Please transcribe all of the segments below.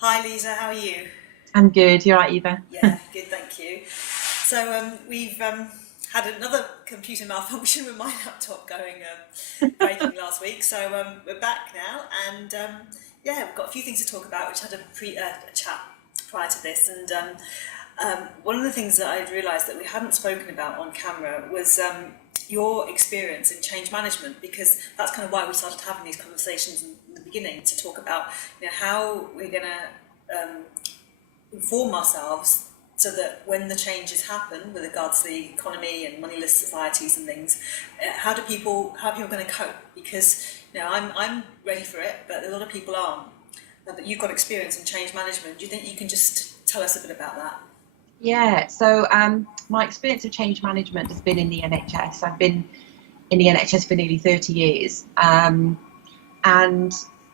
Hi Liza, how are you? I'm good. You're right, Eva. Yeah, good, thank you. So we've had another computer malfunction with my laptop going breaking last week. So we're back now, and yeah, we've got a few things to talk about. Which had a chat prior to this, and one of the things that I realised that we hadn't spoken about on camera was your experience in change management, because that's kind of why we started having these conversations in the beginning to talk about how we're going to inform ourselves so that when the changes happen with regards to the economy and moneyless societies and things, how are people going to cope? Because I'm ready for it, but a lot of people aren't. But you've got experience in change management. Do you think you can just tell us a bit about that? Yeah. My experience of change management has been in the NHS. I've been in the NHS for nearly 30 years. And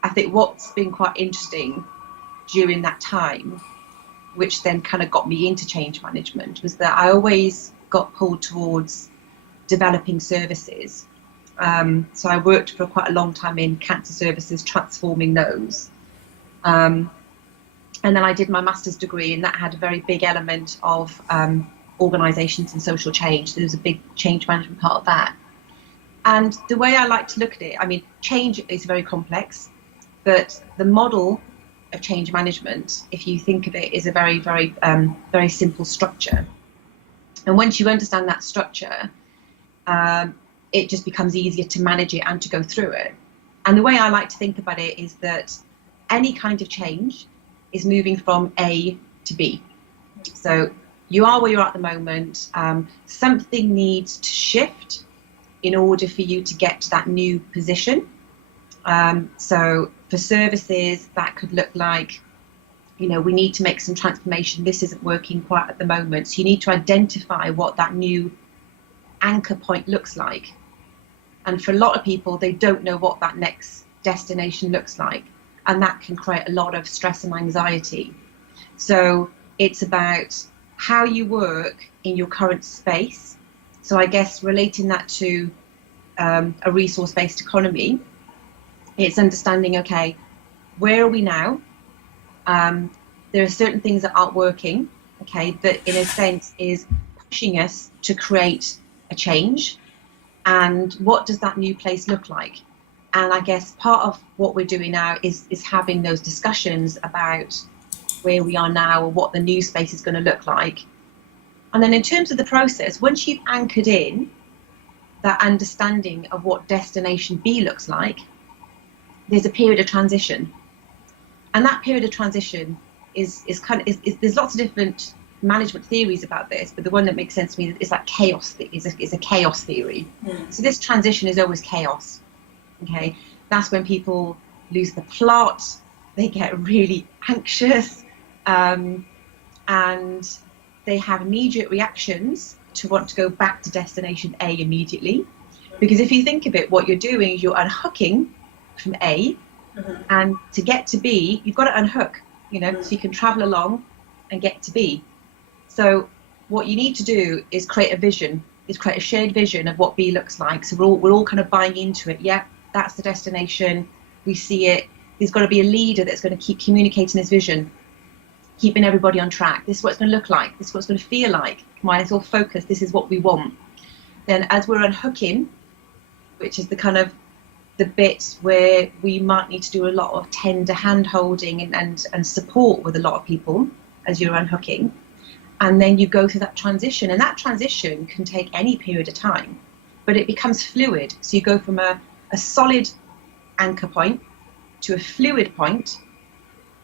I think what's been quite interesting during that time, which then kind of got me into change management, was that I always got pulled towards developing services. So I worked for quite a long time in cancer services, transforming those. Um, and then I did my master's degree, and that had a very big element of organisations and social change. There was a big change management part of that. And the way I like to look at it, I mean, change is very complex, but the model of change management, if you think of it, is a very, very simple structure. And once you understand that structure, it just becomes easier to manage it and to go through it. And the way I like to think about it is that any kind of change is moving from A to B. So you are where you're at the moment. Something needs to shift in order for you to get to that new position. So for services, that could look like, we need to make some transformation. This isn't working quite at the moment. So you need to identify what that new anchor point looks like. And for a lot of people, they don't know what that next destination looks like. And that can create a lot of stress and anxiety. So it's about how you work in your current space. So I guess relating that to a resource-based economy, it's understanding, okay, where are we now? There are certain things that aren't working, okay, that in a sense is pushing us to create a change. And what does that new place look like? And I guess part of what we're doing now is having those discussions about where we are now and what the new space is going to look like. And then in terms of the process, once you've anchored in that understanding of what destination B looks like, there's a period of transition. And that period of transition is there's lots of different management theories about this, but the one that makes sense to me is that chaos is a chaos theory. So this transition is always chaos. Okay, that's when people lose the plot, they get really anxious, and they have immediate reactions to want to go back to destination A immediately. Because if you think of it, what you're doing is you're unhooking from A, and to get to B, you've got to unhook, so you can travel along and get to B. So what you need to do is create a vision, is create a shared vision of what B looks like. So we're all kind of buying into it. Yeah, that's the destination. We see it. There's got to be a leader that's going to keep communicating this vision, keeping everybody on track. This is what it's going to look like. This is what it's going to feel like. Come on, let's all focus. This is what we want. Then as we're unhooking, which is the kind of the bit where we might need to do a lot of tender hand holding and support with a lot of people as you're unhooking. And then you go through that transition, and that transition can take any period of time, but it becomes fluid. So you go from a solid anchor point to a fluid point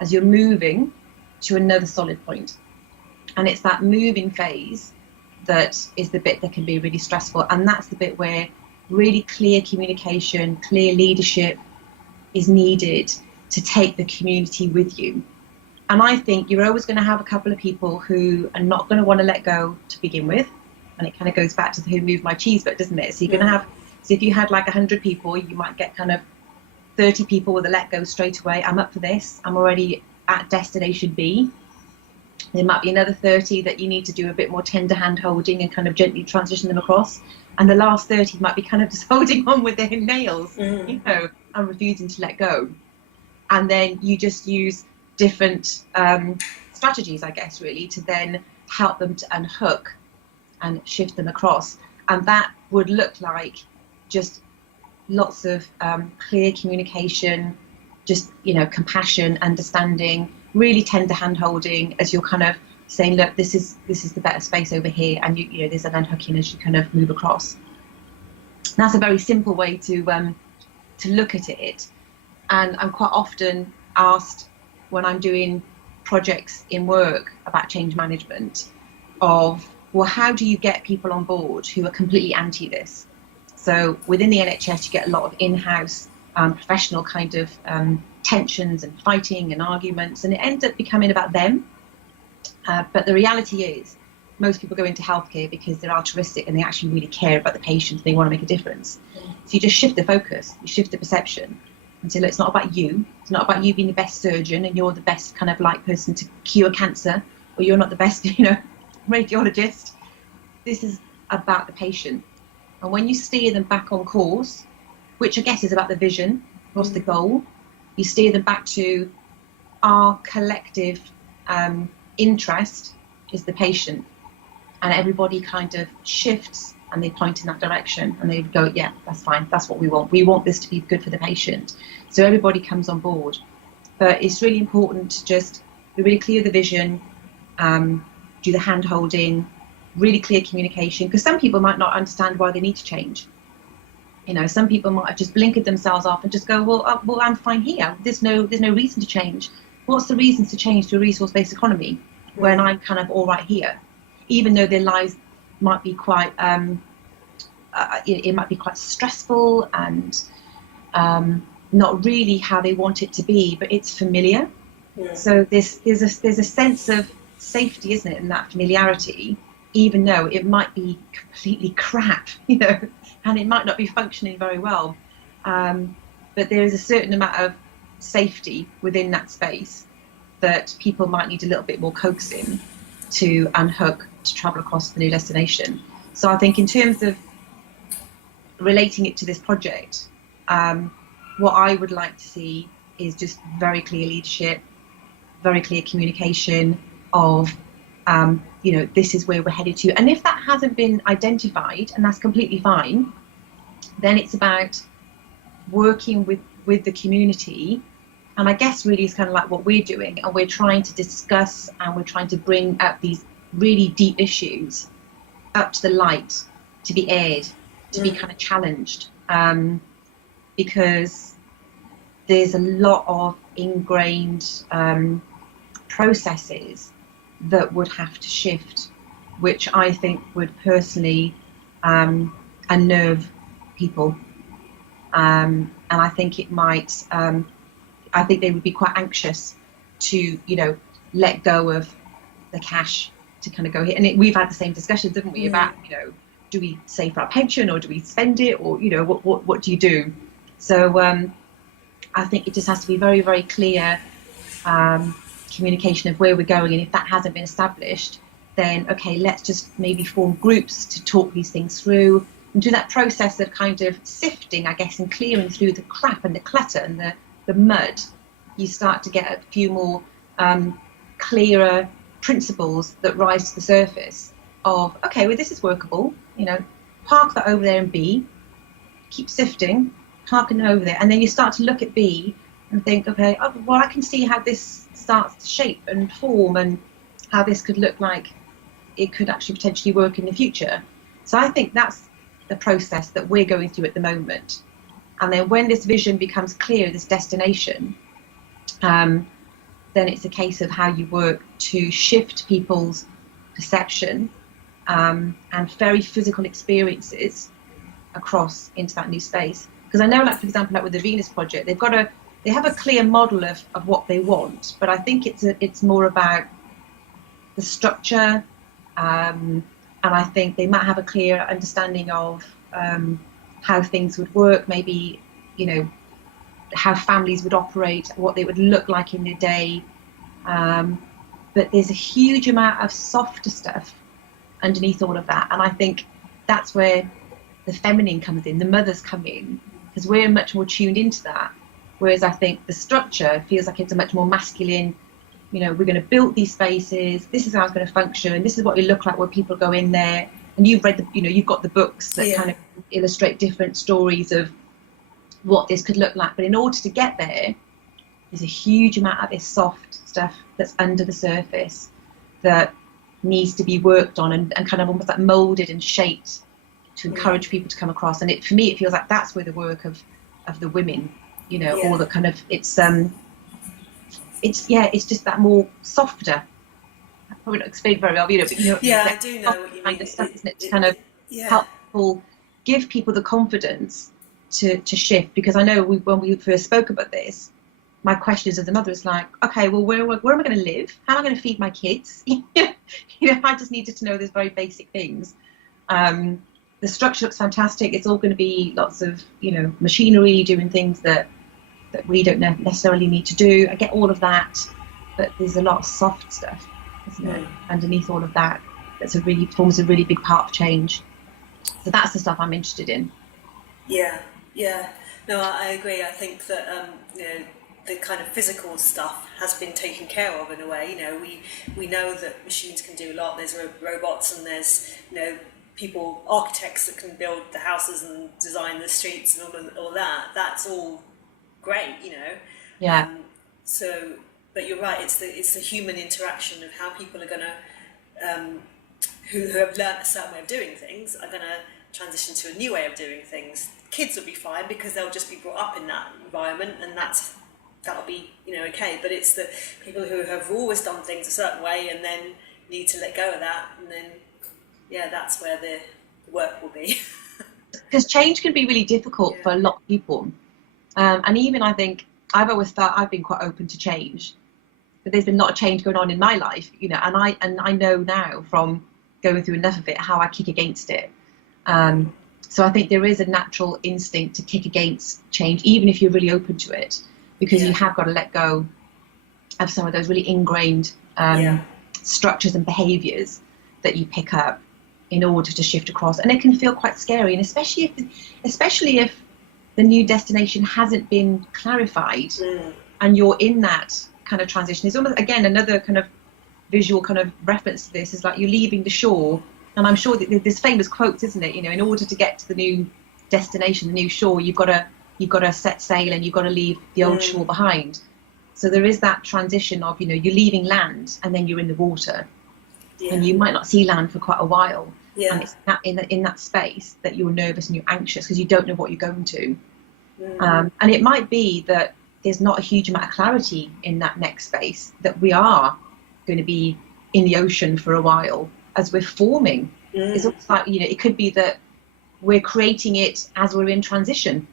as you're moving to another solid point. And it's that moving phase that is the bit that can be really stressful. And that's the bit where really clear communication, clear leadership is needed to take the community with you. And I think you're always going to have a couple of people who are not going to want to let go to begin with. And it kind of goes back to the who moved my cheese bit, doesn't it? So you're going to have, so if you had like 100 people, you might get kind of 30 people with a let go straight away. I'm up for this. I'm already at destination B. There might be another 30 that you need to do a bit more tender hand holding and kind of gently transition them across. And the last 30 might be kind of just holding on with their nails, and refusing to let go. And then you just use different strategies, I guess, really, to then help them to unhook and shift them across. And that would look like just lots of clear communication, just, you know, compassion, understanding, really tender hand holding as you're kind of saying, look, this is the better space over here, and you know, there's an unhooking as you kind of move across. And that's a very simple way to look at it. And I'm quite often asked when I'm doing projects in work about change management of, well, how do you get people on board who are completely anti this? So within the NHS, you get a lot of in-house professional kind of tensions and fighting and arguments, and it ends up becoming about them. But the reality is, most people go into healthcare because they're altruistic and they actually really care about the patient. They want to make a difference. So you just shift the focus, you shift the perception, and say, look, it's not about you. It's not about you being the best surgeon and you're the best kind of like person to cure cancer, or you're not the best, you know, radiologist. This is about the patient. And when you steer them back on course, which I guess is about the vision, what's the goal, you steer them back to our collective interest is the patient, and everybody kind of shifts and they point in that direction and they go, yeah, that's fine, that's what we want this to be good for the patient. So everybody comes on board. But it's really important to just be really clear the vision, do the hand holding, really clear communication, because some people might not understand why they need to change. You know, some people might have just blinkered themselves off and just go, well, I'm fine here. There's no reason to change. What's the reason to change to a resource-based economy when I'm kind of all right here? Even though their lives might be quite, it might be quite stressful and not really how they want it to be, but it's familiar. Yeah. So there's a sense of safety, isn't it, in that familiarity, even though it might be completely crap, you know, and it might not be functioning very well. But there is a certain amount of safety within that space that people might need a little bit more coaxing to unhook, to travel across the new destination. So I think in terms of relating it to this project, what I would like to see is just very clear leadership, very clear communication of, you know, this is where we're headed to. And if that hasn't been identified, and that's completely fine, then it's about working with the community. And I guess really it's kind of like what we're doing, and we're trying to discuss and we're trying to bring up these really deep issues up to the light, to be aired, to be kind of challenged, because there's a lot of ingrained processes that would have to shift, which I think would personally unnerve people, and I think it might, I think they would be quite anxious to, you know, let go of the cash to kind of go here. And we've had the same discussions, haven't we, about, you know, do we save for our pension or do we spend it, or, you know, what do you do? So I think it just has to be very, very clear communication of where we're going, and if that hasn't been established, then okay, let's just maybe form groups to talk these things through and do that process of kind of sifting, I guess, and clearing through the crap and the clutter and the mud. You start to get a few more clearer principles that rise to the surface of, okay, well, this is workable, you know, park that over there in B, keep sifting, parking it over there, and then you start to look at B and think, okay, oh, well, I can see how this starts to shape and form and how this could look like it could actually potentially work in the future. So I think that's the process that we're going through at the moment. And then when this vision becomes clear, this destination, then it's a case of how you work to shift people's perception and very physical experiences across into that new space. Because I know, like, for example, like with the Venus project, they have a clear model of what they want, but I think it's more about the structure, and I think they might have a clear understanding of how things would work, maybe, you know, how families would operate, what they would look like in their day, but there's a huge amount of softer stuff underneath all of that, and I think that's where the feminine comes in, the mothers come in, because we're much more tuned into that. Whereas I think the structure feels like it's a much more masculine you know, we're going to build these spaces. This is how it's going to function. This is what it look like when people go in there. And you've read the, you know, you've got the books that kind of illustrate different stories of what this could look like. But in order to get there, there's a huge amount of this soft stuff that's under the surface that needs to be worked on and kind of almost like molded and shaped to encourage people to come across. And for me, it feels like that's where the work of the women, you know, all the kind of, it's just that more softer. I probably not explained very well, you know, but you know, I do know what you mean. Kind of stuff, isn't it? To kind of help people, give people the confidence to shift. Because I know when we first spoke about this, my questions as a mother is like, okay, well, where am I going to live? How am I going to feed my kids? You know, I just needed to know those very basic things. The structure looks fantastic. It's all going to be lots of, you know, machinery doing things that we don't necessarily need to do. I get all of that, but there's a lot of soft stuff, isn't it, underneath all of that? Forms a really big part of change. So that's the stuff I'm interested in. Yeah. No, I agree. I think that you know, the kind of physical stuff has been taken care of in a way. You know, we know that machines can do a lot. There's robots and there's, you know, people, architects that can build the houses and design the streets and all that. That's all great, you know. Yeah. So, but you're right. It's the human interaction of how people are going to, who have learned a certain way of doing things, are going to transition to a new way of doing things. Kids will be fine because they'll just be brought up in that environment, and that'll be, you know, okay. But it's the people who have always done things a certain way and then need to let go of that, and then that's where the work will be. Because change can be really difficult for a lot of people, and even I think I've always felt I've been quite open to change, but there's been a lot of change going on in my life, you know, and I know now from going through enough of it how I kick against it. So I think there is a natural instinct to kick against change, even if you're really open to it, because you have got to let go of some of those really ingrained structures and behaviours that you pick up in order to shift across. And it can feel quite scary, and especially if the new destination hasn't been clarified and you're in that kind of transition. It's almost, again, another kind of visual kind of reference to this is like you're leaving the shore. And I'm sure that there's famous quotes, isn't it? You know, in order to get to the new destination, the new shore, you've got to set sail and you've got to leave the old shore behind. So there is that transition of, you know, you're leaving land and then you're in the water, and you might not see land for quite a while. And it's in that space that you're nervous and you're anxious because you don't know what you're going to. And it might be that there's not a huge amount of clarity in that next space, that we are going to be in the ocean for a while as we're forming. It's almost like, you know, it could be that we're creating it as we're in transition.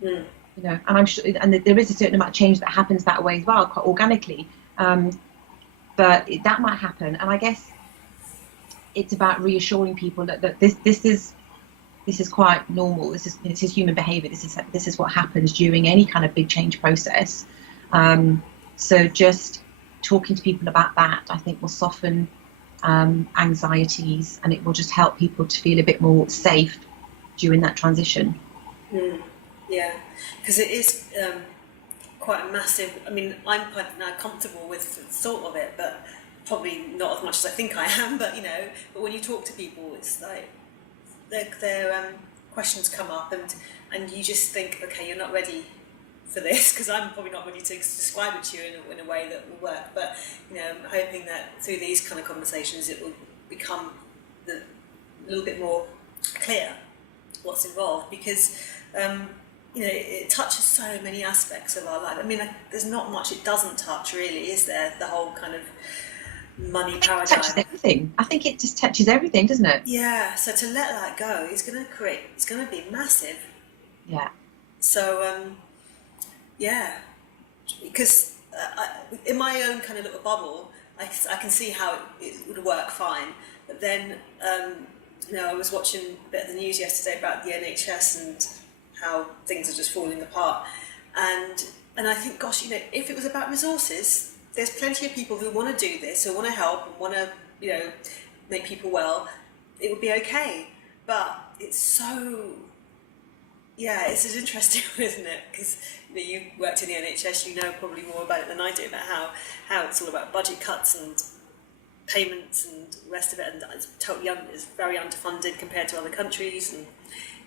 You know, and I'm sure, and there is a certain amount of change that happens that way as well, quite organically. But that might happen, and I guess it's about reassuring people that this is quite normal. This is human behaviour. This is what happens during any kind of big change process. So just talking to people about that, I think, will soften anxieties, and it will just help people to feel a bit more safe during that transition. Yeah, because it is quite a massive. I mean, I'm quite now comfortable with the thought of it, but probably not as much as I think I am. But you know, but when you talk to people, it's like their questions come up, and you just think, okay, you're not ready for this, because I'm probably not ready to describe it to you in a way that will work. But you know, I'm hoping that through these kind of conversations, it will become a little bit more clear what's involved, because you know, it touches so many aspects of our life. I mean, there's not much it doesn't touch, really, is there? The whole kind of money paradigm. It touches everything. I think it just touches everything, doesn't it? Yeah. So to let that go is going to be massive. Yeah. So yeah, because in my own kind of little bubble, I can see how it would work fine. But then you know, I was watching a bit of the news yesterday about the NHS and how things are just falling apart, and I think, gosh, you know, if it was about resources, there's plenty of people who want to do this, who want to help and want to, you know, make people well. It would be okay, but it's so, Yeah, it's an interesting one, isn't it? Because you worked in the NHS, you know probably more about it than I do, about how it's all about budget cuts and payments and the rest of it, and it's very underfunded compared to other countries, and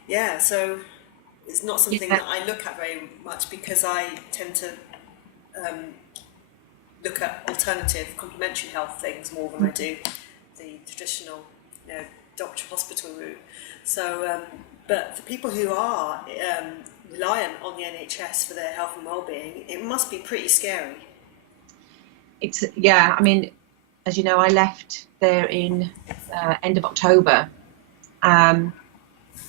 yeah, so it's not something Yeah. that I look at very much, because I tend to look at alternative complementary health things more than I do the traditional, doctor hospital route. So, but for people who are reliant on the NHS for their health and well-being, it must be pretty scary. I mean, as you know, I left there in end of October, and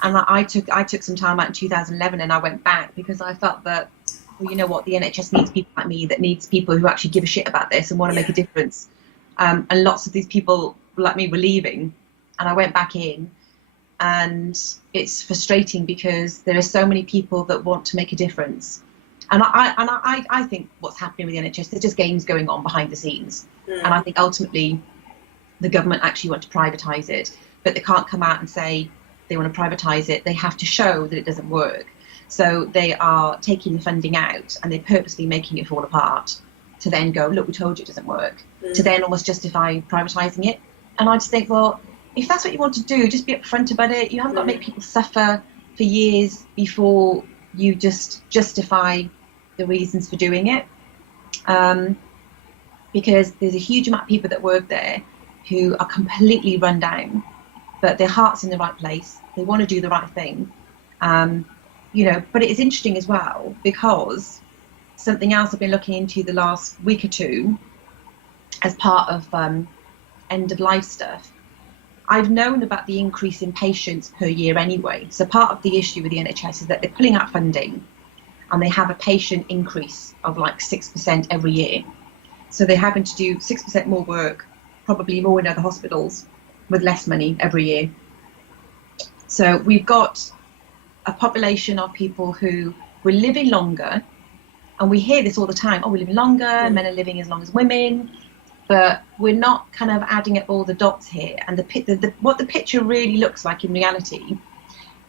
I took some time out in 2011, and I went back because I felt that, well, you know what, the NHS needs people like me, that needs people who actually give a shit about this and want to make a difference. And lots of these people like me were leaving, and I went back in, and it's frustrating because there are so many people that want to make a difference. And I think what's happening with the NHS, there's just games going on behind the scenes. And I think ultimately the government actually want to privatise it, but they can't come out and say they want to privatise it. They have to show that it doesn't work. So they are taking the funding out and they're purposely making it fall apart to then go, look, we told you it doesn't work, to then almost justify privatising it. And I just think, well, if that's what you want to do, just be upfront about it. You haven't got to make people suffer for years before you just justify the reasons for doing it. Because there's a huge amount of people that work there who are completely run down, but their heart's in the right place. They want to do the right thing. But it is interesting as well, because something else I've been looking into the last week or two as part of end of life stuff. I've known about the increase in patients per year anyway. So part of the issue with the NHS is that they're pulling out funding and they have a patient increase of like 6% every year. So they're having to do 6% more work, probably more in other hospitals, with less money every year. So we've got a population of people who were living longer, and we hear this all the time, we're living longer, men are living as long as women, but we're not kind of adding up all the dots here. And what the picture really looks like in reality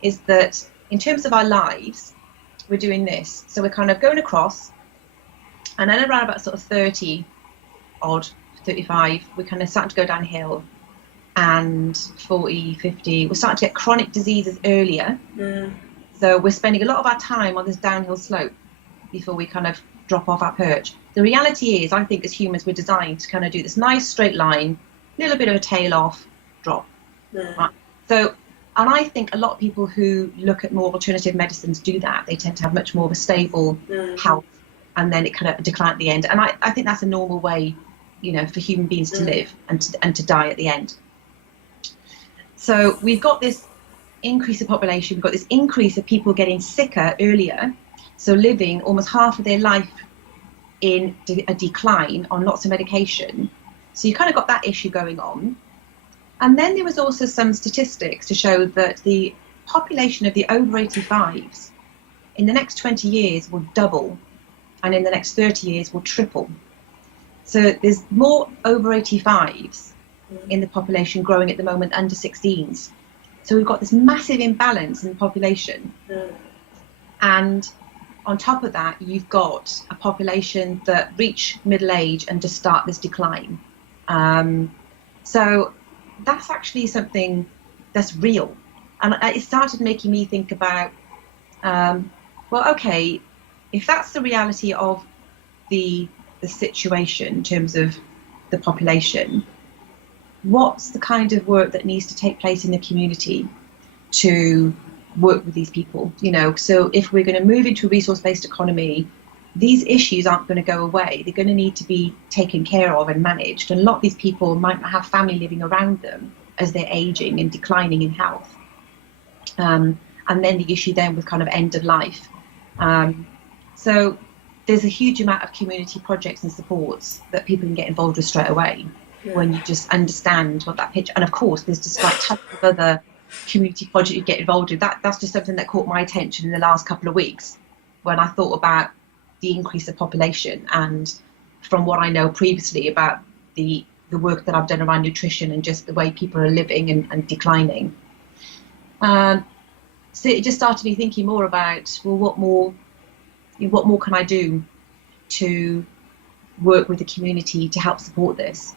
is that in terms of our lives, we're doing this. So we're kind of going across, and then around about sort of 30 odd, 35, we're kind of starting to go downhill, and 40, 50, we're starting to get chronic diseases earlier. So we're spending a lot of our time on this downhill slope before we kind of drop off our perch. The reality is, I think as humans, we're designed to kind of do this nice straight line, little bit of a tail off, drop. Right? So, and I think a lot of people who look at more alternative medicines do that. They tend to have much more of a stable health, and then it kind of decline at the end. And I think that's a normal way, for human beings to live and to die at the end. So we've got this increase of population, we've got this increase of people getting sicker earlier, so living almost half of their life in a decline on lots of medication. So you kind of got that issue going on. And then there was also some statistics to show that the population of the over 85s in the next 20 years will double, and in the next 30 years will triple. So there's more over 85s in the population growing at the moment under 16s. So we've got this massive imbalance in the population. And on top of that, you've got a population that reach middle age and just start this decline. So that's actually something that's real. And it started making me think about, okay, if that's the reality of the situation in terms of the population, what's the kind of work that needs to take place in the community to work with these people? So if we're going to move into a resource-based economy, these issues aren't going to go away. They're going to need to be taken care of and managed. And a lot of these people might not have family living around them as they're aging and declining in health. And then the issue then with kind of end of life. So there's a huge amount of community projects and supports that people can get involved with straight away when you just understand what that picture. And of course, there's just like tons of other community projects you get involved with. That's just something that caught my attention in the last couple of weeks when I thought about the increase of population, and from what I know previously about the work that I've done around nutrition and just the way people are living and declining. so it just started me thinking more about, well, what more can I do to work with the community to help support this?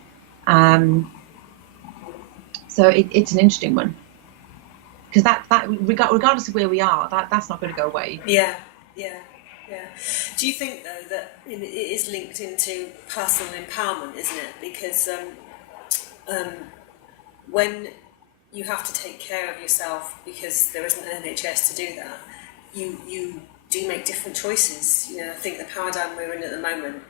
So it's an interesting one, because that regardless of where we are, that's not going to go away. Yeah. Do you think though that it is linked into personal empowerment, isn't it? Because when you have to take care of yourself because there isn't an NHS to do that, you do make different choices. I think the paradigm we're in at the moment,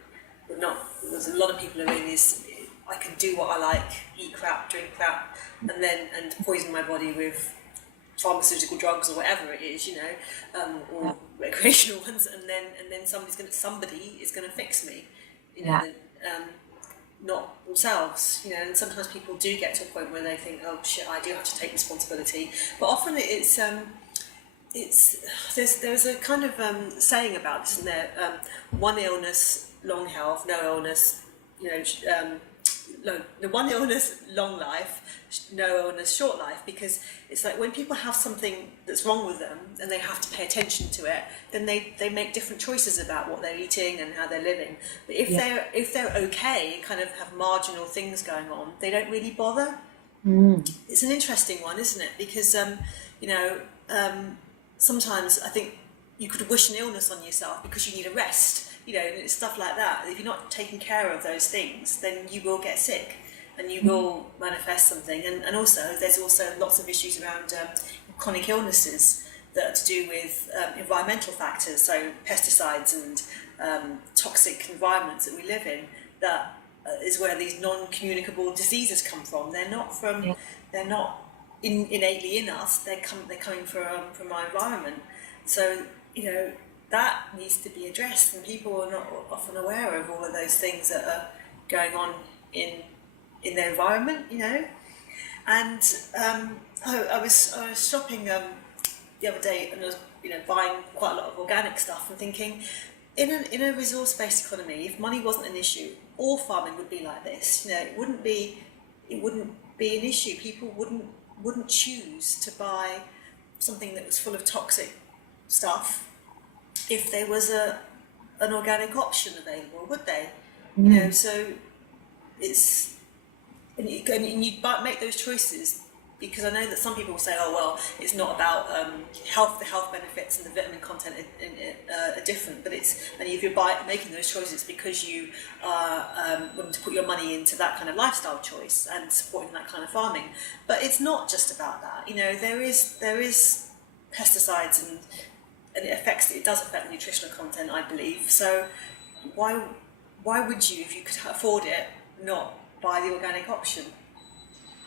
there's a lot of people are in is, I can do what I like, eat crap, drink crap, and poison my body with pharmaceutical drugs or whatever it is, or recreational ones, and then somebody is gonna fix me, not themselves, and sometimes people do get to a point where they think, oh shit, I do have to take responsibility, but often there's a kind of saying about this, isn't there? One illness, long health; no illness, one illness, long life; no illness, short life. Because it's like when people have something that's wrong with them and they have to pay attention to it, then they make different choices about what they're eating and how they're living. But if they're okay and kind of have marginal things going on, they don't really bother. It's an interesting one, isn't it? Because sometimes I think you could wish an illness on yourself because you need a rest, and stuff like that. If you're not taking care of those things, then you will get sick and you will manifest something. And also, there's also lots of issues around chronic illnesses that are to do with environmental factors, so pesticides and toxic environments that we live in. That is where these non-communicable diseases come from. They're not innately in us. They're coming from our environment. So that needs to be addressed, and people are not often aware of all of those things that are going on in their environment. And I was shopping the other day, and I was buying quite a lot of organic stuff, and thinking, in a resource-based economy, if money wasn't an issue, all farming would be like this. It wouldn't be an issue. People wouldn't choose to buy something that was full of toxic stuff if there was an organic option available, would they? So it's and you make those choices, because I know that some people will say, oh well, it's not about health. The health benefits and the vitamin content are different, but if you're making those choices because you are willing to put your money into that kind of lifestyle choice and supporting that kind of farming. But it's not just about that. There is pesticides and it does affect the nutritional content, I believe. So why would you, if you could afford it, not buy the organic option?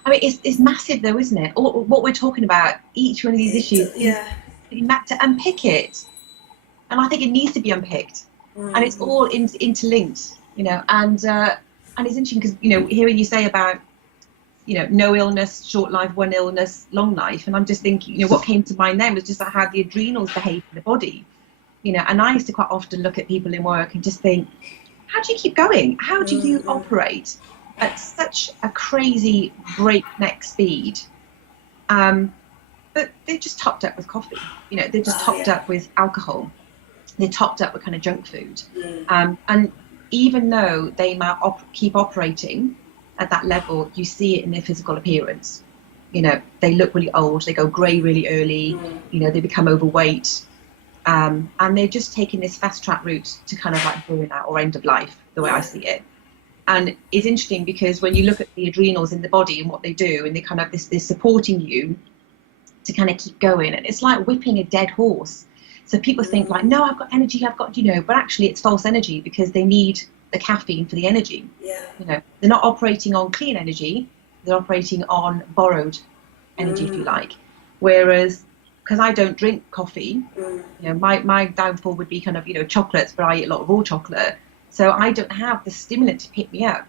I mean, it's massive though, isn't it? What we're talking about, each one of these issues, you have to unpick it, and I think it needs to be unpicked, and it's all interlinked, and it's interesting because hearing you say about no illness, short life; one illness, long life, and I'm just thinking, what came to mind then was just how the adrenals behave in the body, and I used to quite often look at people in work and just think, how do you keep going? How do you operate at such a crazy breakneck speed? But they're just topped up with coffee. They're just topped up with alcohol. They're topped up with kind of junk food. And even though they might keep operating at that level, you see it in their physical appearance. They look really old. They go grey really early. They become overweight. And they're just taking this fast track route to kind of like burnout or end of life, the way I see it. And it's interesting because when you look at the adrenals in the body and what they do, and they kind of they're supporting you to kind of keep going, and it's like whipping a dead horse. So people think like, no, I've got energy, I've got, but actually it's false energy, because they need the caffeine for the energy. They're not operating on clean energy, they're operating on borrowed energy, if you like. Whereas, because I don't drink coffee, my downfall would be kind of, chocolates, but I eat a lot of raw chocolate. So I don't have the stimulant to pick me up.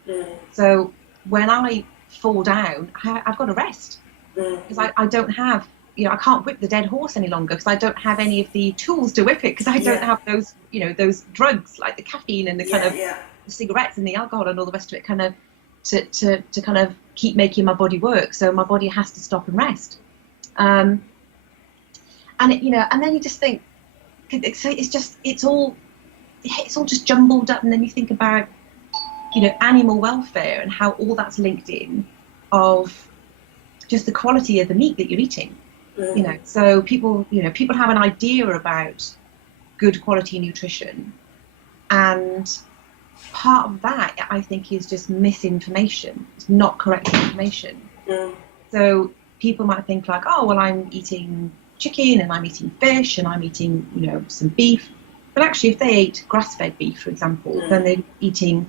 So when I fall down, I've got to rest, because I don't have, I can't whip the dead horse any longer, because I don't have any of the tools to whip it, because I don't have those, those drugs like the caffeine and the kind of the cigarettes and the alcohol and all the rest of it, kind of to kind of keep making my body work. So my body has to stop and rest. And and and then you just think, it's all just jumbled up, and then you think about, animal welfare and how all that's linked in of just the quality of the meat that you're eating. So people have an idea about good quality nutrition, and part of that, I think, is just misinformation. It's not correct information. So people might think like, oh, well, I'm eating chicken and I'm eating fish and I'm eating, some beef. But actually, if they ate grass-fed beef, for example, then they're eating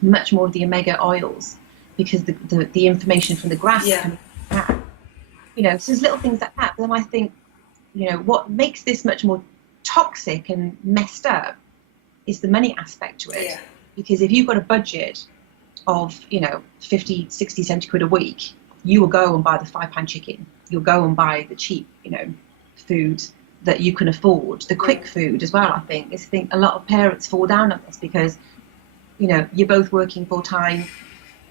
much more of the omega oils, because the information from the grass can so there's little things like that. But then I think, what makes this much more toxic and messed up is the money aspect to it. Because if you've got a budget of 50, 60, 70 quid a week, you will go and buy the £5 chicken. You'll go and buy the cheap food that you can afford, the quick food as well. I think a lot of parents fall down on this because you're both working full time,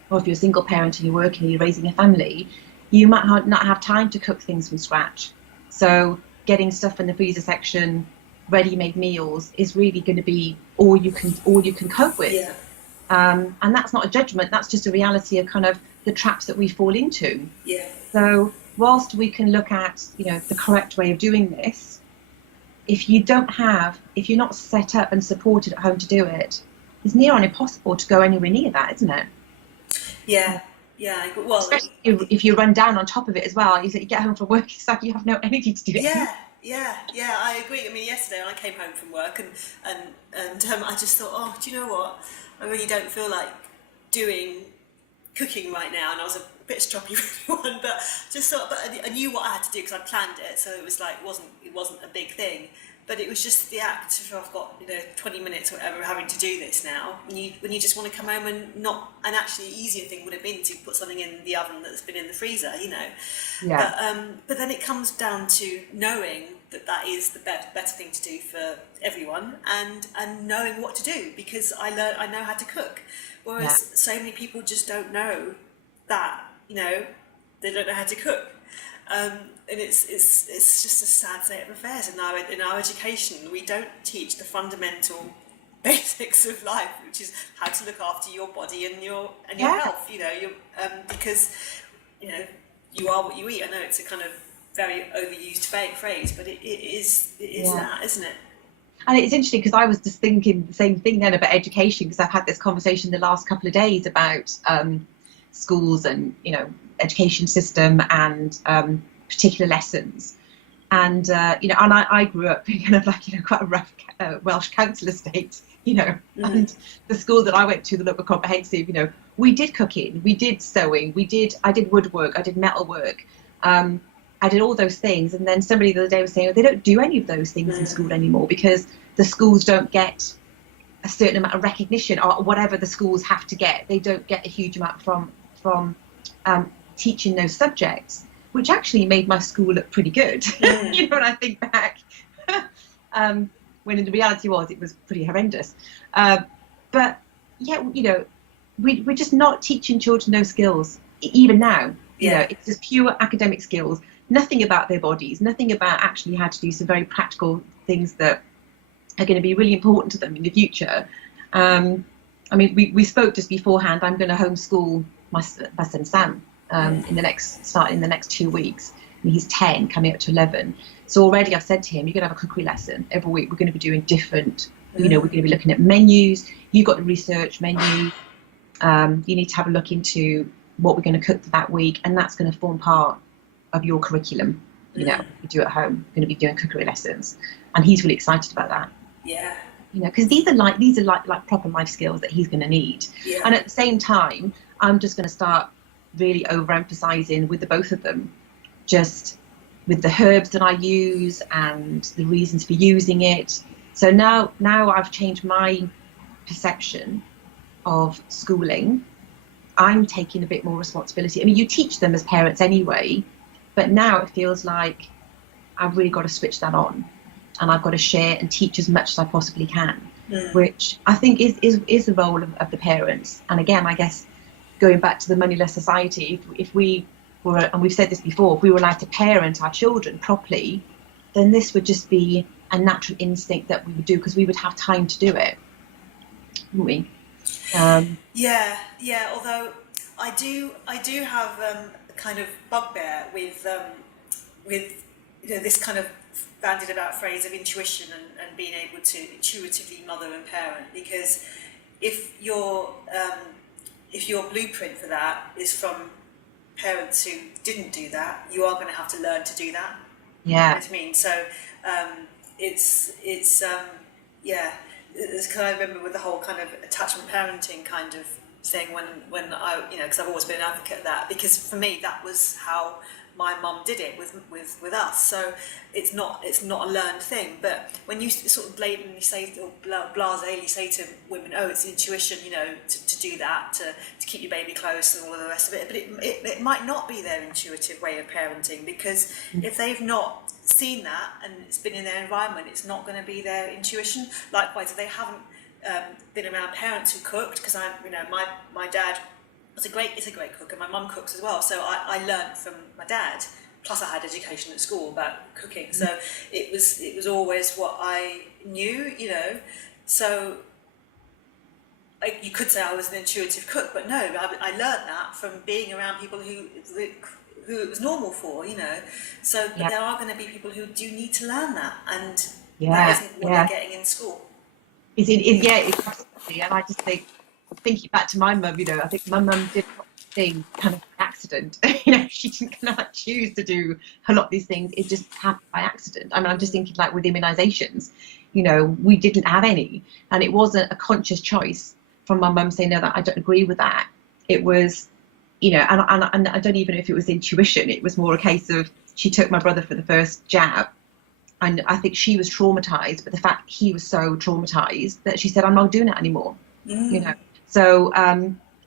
or if you're a single parent and you're working and you're raising a family, you might not have time to cook things from scratch. So getting stuff in the freezer section, ready-made meals, is really going to be all you can cope with. And that's not a judgment, that's just a reality of kind of the traps that we fall into. So whilst we can look at the correct way of doing this, if you're not set up and supported at home to do it, it's near on impossible to go anywhere near that, isn't it? Well, especially if you run down on top of it as well. You get home from work, it's like you have no energy to do it. I agree. I mean, yesterday when I came home from work and I just thought, oh, do you know what? I really don't feel like cooking right now, and I was a bit stroppy with everyone, but just thought, but I knew what I had to do because I planned it, so it was like it wasn't a big thing. But it was just the act of, I've got 20 minutes or whatever having to do this now. When you just want to come home and actually the easier thing would have been to put something in the oven that's been in the freezer, But then it comes down to knowing that is the better thing to do for everyone, and knowing what to do, because I know how to cook, whereas so many people just don't know that they don't know how to cook. And it's just a sad state of affairs in our education. We don't teach the fundamental basics of life, which is how to look after your body and your health. Because you are what you eat. I know it's a kind of very overused phrase, but it is that, isn't it? And it's interesting because I was just thinking the same thing then about education, because I've had this conversation the last couple of days about schools and education system and particular lessons, and and I grew up in kind of like quite a rough Welsh council estate, and the school that I went to, the local comprehensive, we did cooking, we did sewing, I did woodwork, I did metalwork, I did all those things. And then somebody the other day was saying, they don't do any of those things in school anymore because the schools don't get a certain amount of recognition, or whatever the schools have to get. They don't get a huge amount from teaching those subjects, which actually made my school look pretty good. When I think back, when in the reality it was pretty horrendous. But we're just not teaching children those skills, even now. It's just pure academic skills, nothing about their bodies, nothing about actually how to do some very practical things that are going to be really important to them in the future. We spoke just beforehand. I'm going to homeschool my son Sam in the next 2 weeks. And he's 10, coming up to 11. So already I've said to him, you're going to have a cookery lesson every week. We're going to be doing different, we're going to be looking at menus. You've got to research menus. You need to have a look into what we're going to cook for that week, and that's going to form part of your curriculum. You do at home. We're going to be doing cookery lessons, and he's really excited about that. Because these are like proper life skills that he's going to need. And at the same time, I'm just going to start really overemphasizing with the both of them, just with the herbs that I use and the reasons for using it. So now I've changed my perception of schooling. I'm taking a bit more responsibility. I mean, you teach them as parents anyway, but now it feels like I've really got to switch that on, and I've got to share and teach as much as I possibly can, which I think is the role of the parents. And again, I guess going back to the moneyless society, if we were, and we've said this before, if we were allowed to parent our children properly, then this would just be a natural instinct that we would do because we would have time to do it, wouldn't we? Yeah. Although I do have a kind of bugbear with this kind of bandied about phrase of intuition and being able to intuitively mother and parent, because if your blueprint for that is from parents who didn't do that, you are going to have to learn to do that. Yeah. You know what I mean? So it's yeah. It's kind of, I remember with the whole kind of attachment parenting kind of thing when I, because I've always been an advocate of that, because for me that was how my mum did it with us. So it's not a learned thing. But when you sort of blatantly say, or blasely say to women, oh, it's intuition, to do that, to keep your baby close and all of the rest of it, but it might not be their intuitive way of parenting, because if they've not seen that and it's been in their environment, it's not going to be their intuition. Likewise, if they haven't been around parents who cooked, because my dad is a great cook, and my mum cooks as well, so I learned from my dad, plus I had education at school about cooking, so it was always what I knew, so you could say I was an intuitive cook, but no, I learned that from being around people who it was normal for, so but there are going to be people who do need to learn that, and that isn't what they're getting in school. Exactly. And I just think, thinking back to my mum, I think my mum did things kind of by accident. She didn't kind of choose to do a lot of these things. It just happened by accident. I mean, I'm just thinking like with immunisations, we didn't have any, and it wasn't a conscious choice from my mum saying, no, that I don't agree with that. It was, and I don't even know if it was intuition. It was more a case of she took my brother for the first jab, and I think she was traumatized, but the fact he was so traumatized that she said, I'm not doing it anymore. So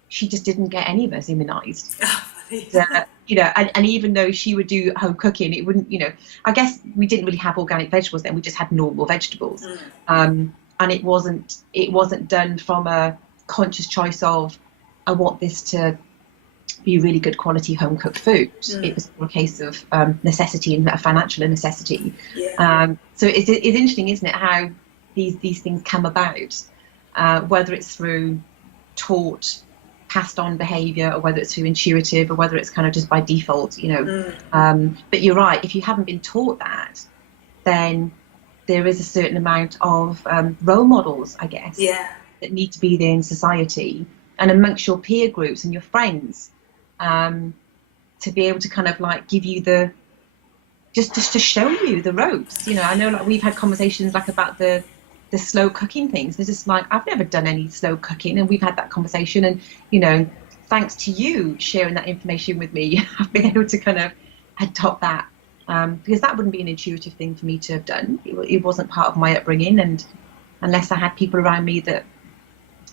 she just didn't get any of us immunized. And even though she would do home cooking, it wouldn't, I guess we didn't really have organic vegetables then, we just had normal vegetables. And it wasn't done from a conscious choice of, I want this to be really good quality home cooked food. It was more a case of necessity, and a financial necessity. So it's interesting, isn't it, how these things come about, whether it's through taught, passed on behaviour, or whether it's through intuitive, or whether it's kind of just by default, but you're right, if you haven't been taught that, then there is a certain amount of role models, I guess, that need to be there in society and amongst your peer groups and your friends, to be able to kind of like give you just to show you the ropes. I know like we've had conversations like about the slow cooking things. They're just like, I've never done any slow cooking, and we've had that conversation, and thanks to you sharing that information with me, I've been able to kind of adopt that, because that wouldn't be an intuitive thing for me to have done. It wasn't part of my upbringing, and unless I had people around me that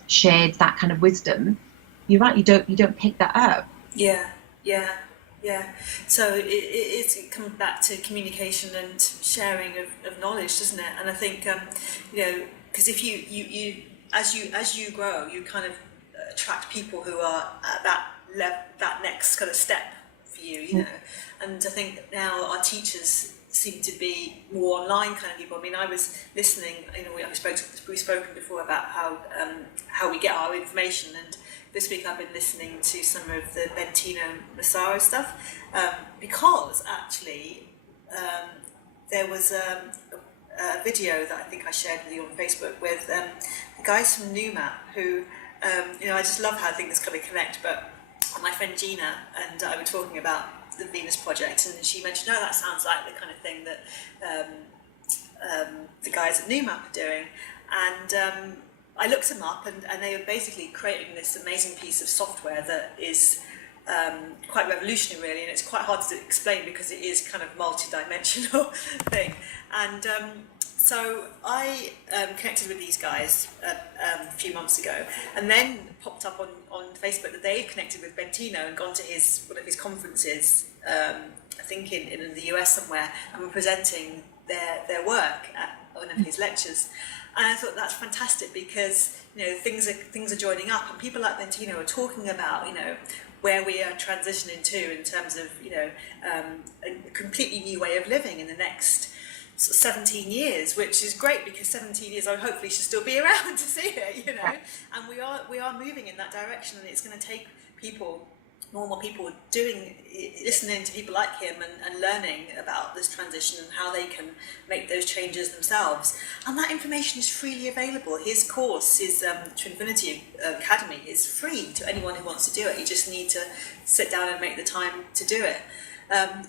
shared that kind of wisdom, you're right, you don't pick that up. So it comes back to communication and sharing of knowledge, doesn't it? And I think because if you as you grow, you kind of attract people who are at that next kind of step for you, And I think now our teachers seem to be more online kind of people. I mean, I was listening. We've spoken before about how we get our information, and this week I've been listening to some of the Bentino Massaro stuff, because actually there was a video that I think I shared with you on Facebook with the guys from Newmap who, I just love how things kind of connect. But my friend Gina and I were talking about the Venus Project, and she mentioned, no, that sounds like the kind of thing that the guys at Newmap are doing. And I looked them up, and they were basically creating this amazing piece of software that is quite revolutionary, really, and it's quite hard to explain because it is kind of multi-dimensional thing. And so I connected with these guys a few months ago, and then popped up on Facebook that they connected with Bentino and gone to one of his conferences, I think in the US somewhere, and were presenting their work at one of his lectures. And I thought that's fantastic, because things are joining up, and people like Bentino are talking about where we are transitioning to in terms of a completely new way of living in the next sort of 17 years, which is great because 17 years I hopefully should still be around to see it, you know. And we are moving in that direction, and it's going to take people, normal people, listening to people like him and learning about this transition and how they can make those changes themselves. And that information is freely available. His course, his Trinfinity Academy, is free to anyone who wants to do it. You just need to sit down and make the time to do it.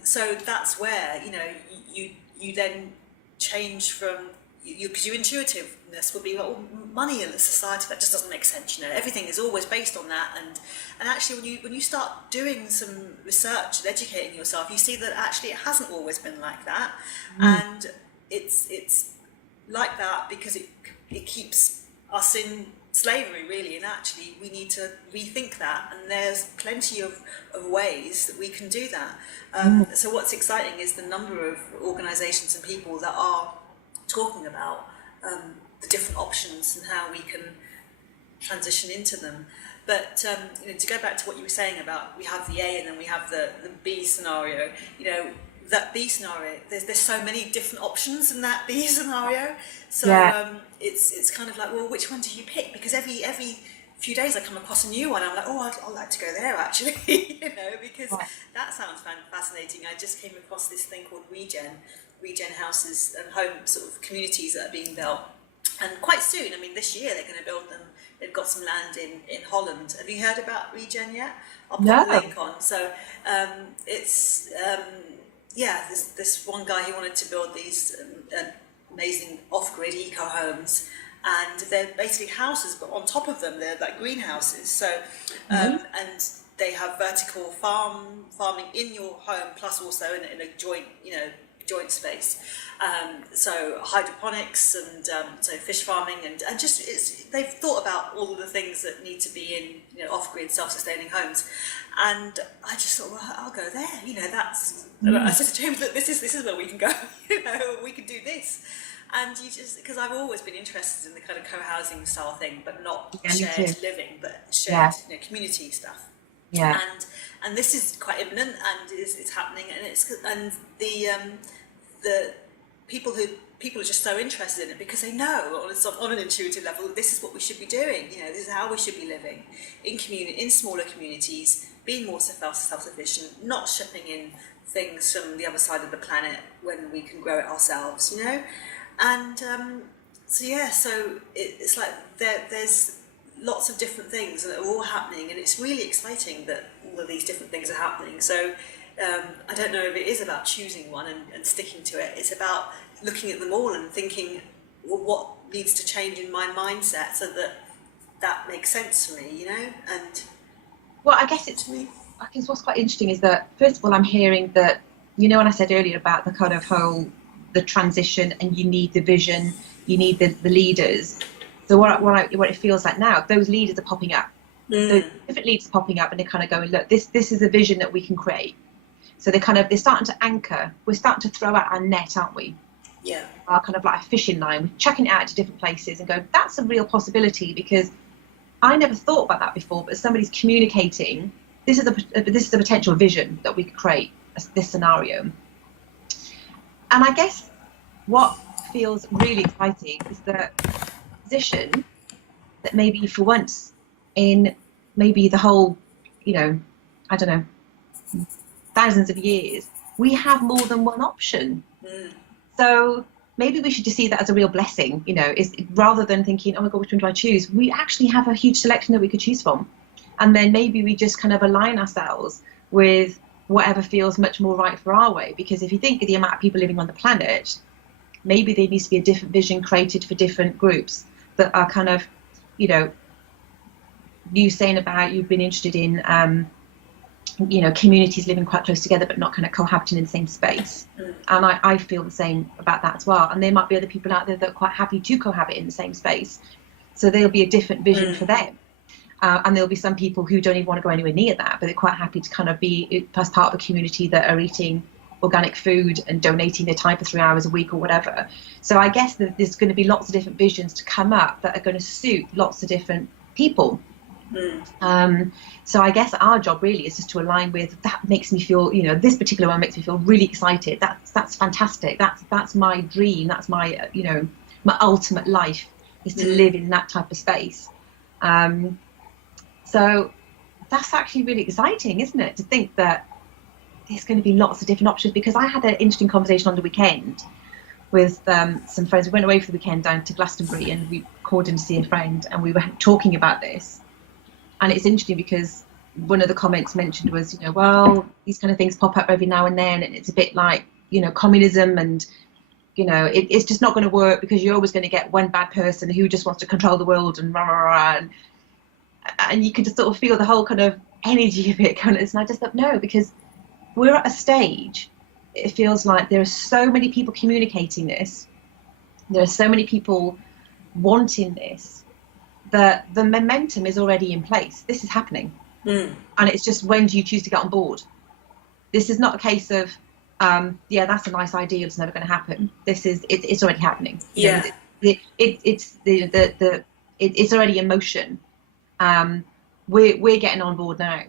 So that's where, you know, you then change from, because your intuitiveness would be, well, money in the society, that just doesn't make sense, you know. Everything is always based on that, and actually when you start doing some research and educating yourself, you see that actually it hasn't always been like that. And it's like that because it keeps us in slavery, really, and actually we need to rethink that, and there's plenty of ways that we can do that. So what's exciting is the number of organisations and people that are talking about the different options and how we can transition into them. But you know, to go back to what you were saying about, we have the A and then we have the B scenario, you know, that B scenario, there's so many different options in that B scenario. So it's kind of like, well, which one do you pick? Because every few days I come across a new one. I'm like, oh, I'd like to go there actually, you know, because that sounds fascinating. I just came across this thing called regen houses and home sort of communities that are being built. And quite soon, I mean, this year they're going to build them. They've got some land in Holland. Have you heard about regen yet? I'll put a link on. So it's this one guy who wanted to build these amazing off-grid eco homes, and they're basically houses, but on top of them they're like greenhouses. So and they have vertical farming in your home, plus also in a joint space. So hydroponics and so fish farming and just they've thought about all of the things that need to be in, you know, off-grid self-sustaining homes. And I just thought, well, I'll go there. You know, that's. I said to James, look, this is where we can go. You know, we can do this. And you just, because I've always been interested in the kind of co-housing style thing, but not shared living, but shared community stuff. Yeah. And this is quite imminent, and it's happening, and the people are just so interested in it because they know on an intuitive level this is what we should be doing. You know, this is how we should be living in smaller communities, being more self-sufficient, not shipping in things from the other side of the planet when we can grow it ourselves. You know, and so it's like there's lots of different things that are all happening, and it's really exciting that all of these different things are happening. So I don't know if it is about choosing one and sticking to it. It's about looking at them all and thinking, well, what needs to change in my mindset so that makes sense for me, you know? And well, I guess what's quite interesting is that, first of all, I'm hearing that, you know, when I said earlier about the kind of whole, the transition, and you need the vision, you need the leaders. So what it feels like now, those leaders are popping up. Those different leaders are popping up, and they're kind of going, look, this is a vision that we can create. So they're starting to anchor. We're starting to throw out our net, aren't we? Yeah. Our kind of like a fishing line. We're chucking it out to different places and go, that's a real possibility, because I never thought about that before, but somebody's communicating, this is a potential vision that we could create, this scenario. And I guess what feels really exciting is the position that maybe for once in maybe the whole, you know, I don't know, thousands of years, we have more than one option. So maybe we should just see that as a real blessing, you know, is rather than thinking, oh my God, which one do I choose? We actually have a huge selection that we could choose from. And then maybe we just kind of align ourselves with whatever feels much more right for our way. Because if you think of the amount of people living on the planet, maybe there needs to be a different vision created for different groups that are kind of, you know, you saying about you've been interested in, you know, communities living quite close together but not kind of cohabiting in the same space. And I feel the same about that as well. And there might be other people out there that are quite happy to cohabit in the same space. So there'll be a different vision for them. And there'll be some people who don't even want to go anywhere near that, but they're quite happy to kind of be as part of a community that are eating organic food and donating their time for 3 hours a week or whatever. So I guess that there's going to be lots of different visions to come up that are going to suit lots of different people. So I guess our job really is just to align with that. Makes me feel, this particular one makes me feel really excited. That's fantastic. That's my dream. That's my my ultimate life is to live in that type of space. So that's actually really exciting, isn't it? To think that there's going to be lots of different options. Because I had an interesting conversation on the weekend with some friends. We went away for the weekend down to Glastonbury, and we called in to see a friend, and we were talking about this. And it's interesting because one of the comments mentioned was, well, these kind of things pop up every now and then, and it's a bit like, communism, and, it's just not going to work because you're always going to get one bad person who just wants to control the world and rah, rah, rah, and you could just sort of feel the whole kind of energy of it. And I just thought, no, because we're at a stage, it feels like there are so many people communicating this. There are so many people wanting this, that the momentum is already in place. This is happening. And it's just, when do you choose to get on board? This is not a case of, that's a nice idea, it's never going to happen. It's already happening. Yeah. It's already in motion. We're getting on board now,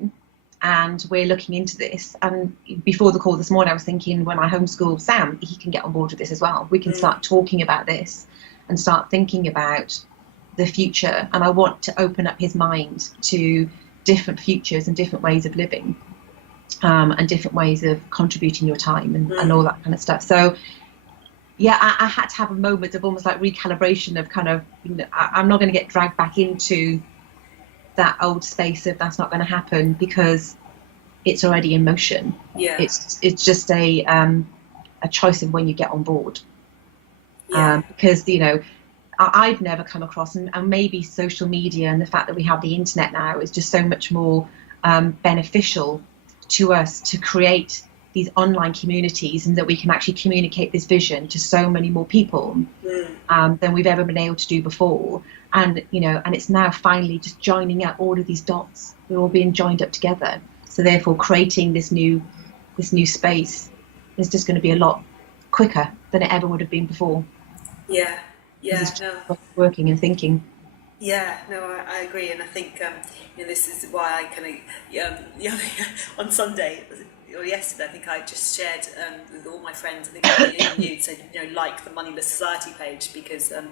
and we're looking into this. And before the call this morning, I was thinking, when I homeschool Sam, he can get on board with this as well. We can start talking about this and start thinking about the future. And I want to open up his mind to different futures and different ways of living, and different ways of contributing your time and all that kind of stuff. So yeah, I had to have a moment of almost like recalibration of kind of, I'm not going to get dragged back into that old space of that's not going to happen, because it's already in motion. Yeah. It's just a choice of when you get on board. Yeah. Because I've never come across, and maybe social media and the fact that we have the internet now is just so much more beneficial to us to create these online communities, and that we can actually communicate this vision to so many more people than we've ever been able to do before. And and it's now finally just joining up all of these dots. We're all being joined up together. So therefore, creating this new space is just going to be a lot quicker than it ever would have been before. Yeah. Yeah. No. Working and thinking. Yeah, no, I agree, and I think this is why I kind of on Sunday or yesterday, I think I just shared with all my friends. I think you said like the Moneyless Society page, because and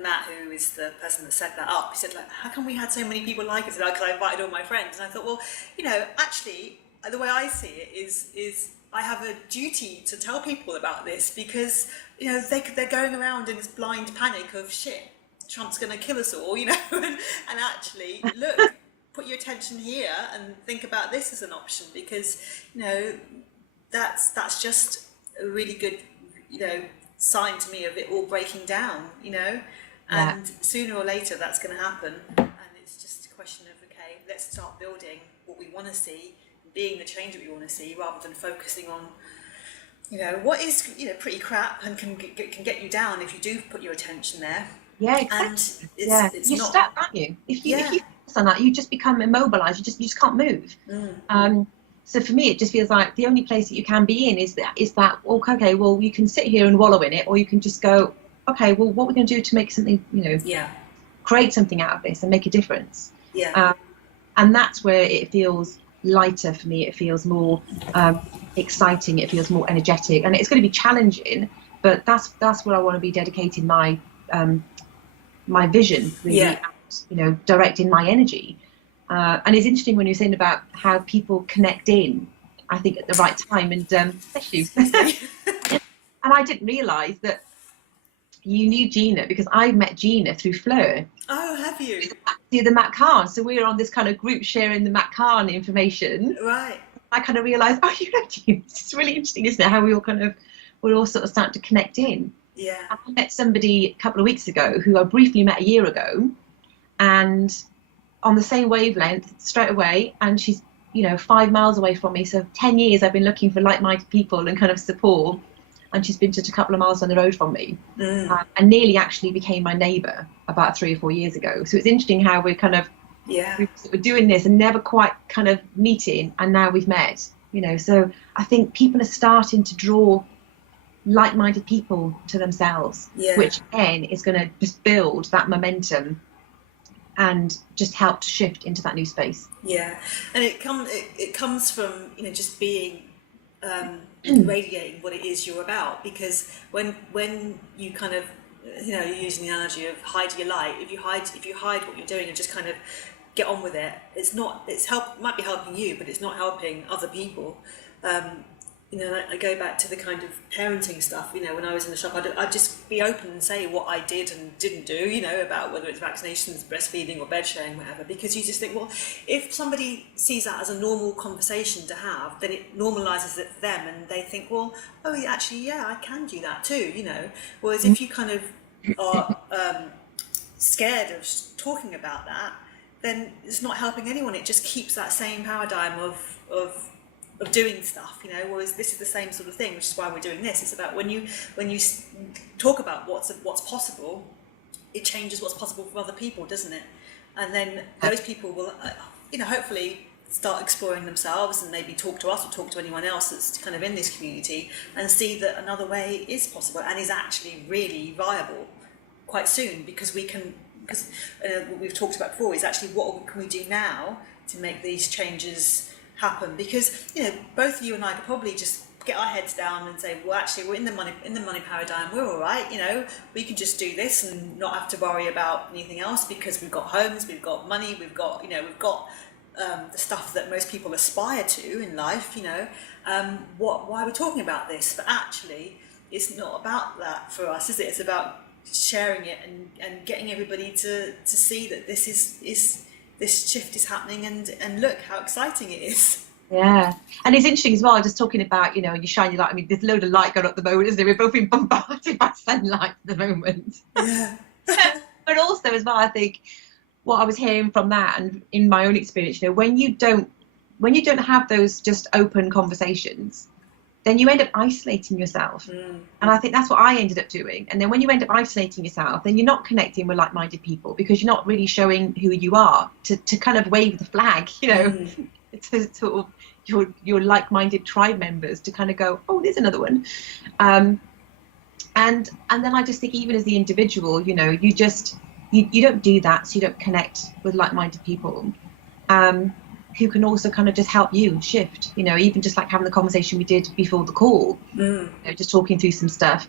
Matt, who is the person that set that up, he said, like, how come we had so many people like it? Because I invited all my friends, and I thought, well, actually the way I see it is I have a duty to tell people about this, because they're going around in this blind panic of shit, Trump's going to kill us all, and actually look, put your attention here and think about this as an option, because that's just a really good sign to me of it all breaking down, and sooner or later that's going to happen, and it's just a question of, okay, let's start building what we want to see, being the change that we want to see, rather than focusing on what is pretty crap and can get you down if you do put your attention there. Yeah, exactly. And it's you not stuck, aren't you? If you focus on that, you just become immobilized. You just can't move. So for me, it just feels like the only place that you can be in is that okay, well, you can sit here and wallow in it, or you can just go, okay, well, what we're going to do to make something, create something out of this and make a difference. And that's where it feels lighter for me. It feels more exciting. It feels more energetic, and it's going to be challenging, but that's where I want to be dedicating my my vision, really, and, directing my energy. And it's interesting when you're saying about how people connect in, I think, at the right time, and bless you. And I didn't realise that you knew Gina, because I met Gina through Fleur. Oh, have you? The Matt Kahn. So we were on this kind of group sharing the Matt Kahn information. Right. I kind of realised, oh, you know Gina. It's really interesting, isn't it? How we're all sort of starting to connect in. Yeah. I met somebody a couple of weeks ago who I briefly met a year ago, and on the same wavelength straight away, and she's 5 miles away from me. So 10 years I've been looking for like-minded people and kind of support, and she's been just a couple of miles down the road from me, and nearly actually became my neighbour about 3 or 4 years ago. So it's interesting how we're kind of we're doing this and never quite kind of meeting, and now we've met. So I think people are starting to draw like-minded people to themselves, which again is going to just build that momentum and just help to shift into that new space. Yeah, and it comes from, you know, just being radiating what it is you're about. Because when you kind of, you know, you're using the analogy of hide your light. If you hide what you're doing and just kind of get on with it, might be helping you, but it's not helping other people. You know, I go back to the kind of parenting stuff. You know, when I was in the shop, I'd just be open and say what I did and didn't do, you know, about whether it's vaccinations, breastfeeding or bed sharing, whatever, because you just think, well, if somebody sees that as a normal conversation to have, then it normalises it for them, and they think, well, oh, yeah, actually, yeah, I can do that too, you know. Whereas if you kind of are scared of talking about that, then it's not helping anyone. It just keeps that same paradigm of doing stuff, you know. Whereas this is the same sort of thing, which is why we're doing this. It's about when you talk about what's possible, it changes what's possible for other people, doesn't it? And then those people will, you know, hopefully start exploring themselves and maybe talk to us or talk to anyone else that's kind of in this community and see that another way is possible and is actually really viable quite soon, because what we've talked about before is actually what can we do now to make these changes happen. Because, you know, both you and I could probably just get our heads down and say, well, actually, we're in the money paradigm, we're all right, you know, we can just do this and not have to worry about anything else, because we've got homes, we've got money, we've got the stuff that most people aspire to in life, you know. Why are we talking about this? But actually, it's not about that for us, is it? It's about sharing it and getting everybody to see that this shift is happening, and look how exciting it is. Yeah, and it's interesting as well, just talking about, you know, you shine your light. I mean, there's a load of light going up at the moment, isn't there? We're both being bombarded by sunlight at the moment. Yeah. But also as well, I think what I was hearing from that, and in my own experience, you know, when you don't have those just open conversations, then you end up isolating yourself. And I think that's what I ended up doing. And then when you end up isolating yourself, then you're not connecting with like-minded people, because you're not really showing who you are to kind of wave the flag, you know, to sort of your like-minded tribe members to kind of go, oh, there's another one. And then I just think, even as the individual, you know, you don't do that, so you don't connect with like-minded people who can also kind of just help you shift, you know, even just like having the conversation we did before the call, you know, just talking through some stuff,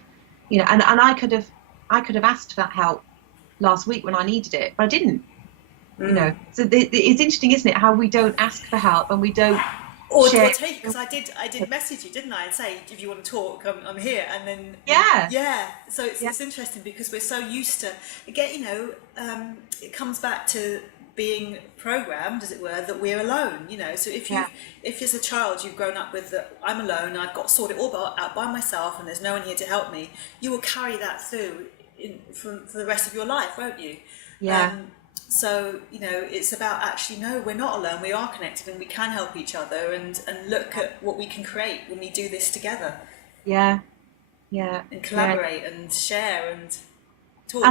you know. And I could have asked for that help last week when I needed it, but I didn't, you know. So it's interesting, isn't it, how we don't ask for help and we don't share. Or take, because I did message you, didn't I, and say, if you want to talk, I'm here. And then so it's interesting, because we're so used to, again, you know, it comes back to being programmed, as it were, that we're alone, you know. So if as a child you've grown up with that I'm alone, I've got to sort it all out by myself, and there's no one here to help me, you will carry that through for the rest of your life, won't you? So, you know, it's about actually, no, we're not alone, we are connected, and we can help each other, and look at what we can create when we do this together. And collaborate and share and talk.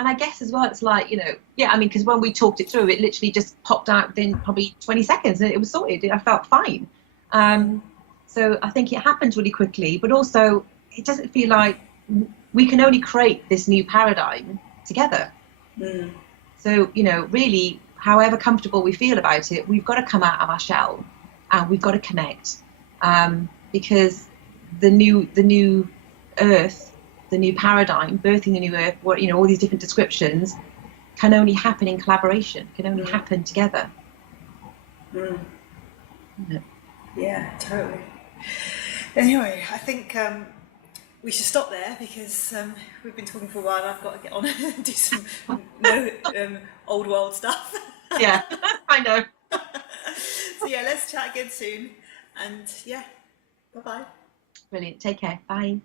And I guess as well, it's like, you know, I mean, because when we talked it through, it literally just popped out within probably 20 seconds and it was sorted. I felt fine. So I think it happened really quickly, but also it doesn't feel like we can only create this new paradigm together. So, you know, really, however comfortable we feel about it, we've got to come out of our shell and we've got to connect, because the new earth, the new paradigm, birthing the new earth, what, you know, all these different descriptions can only happen in collaboration, can only happen together. Yeah, totally. Anyway, I think we should stop there, because we've been talking for a while. I've got to get on and do some old world stuff. Yeah, I know. So yeah, let's chat again soon, and yeah, bye-bye. Brilliant. Take care. Bye.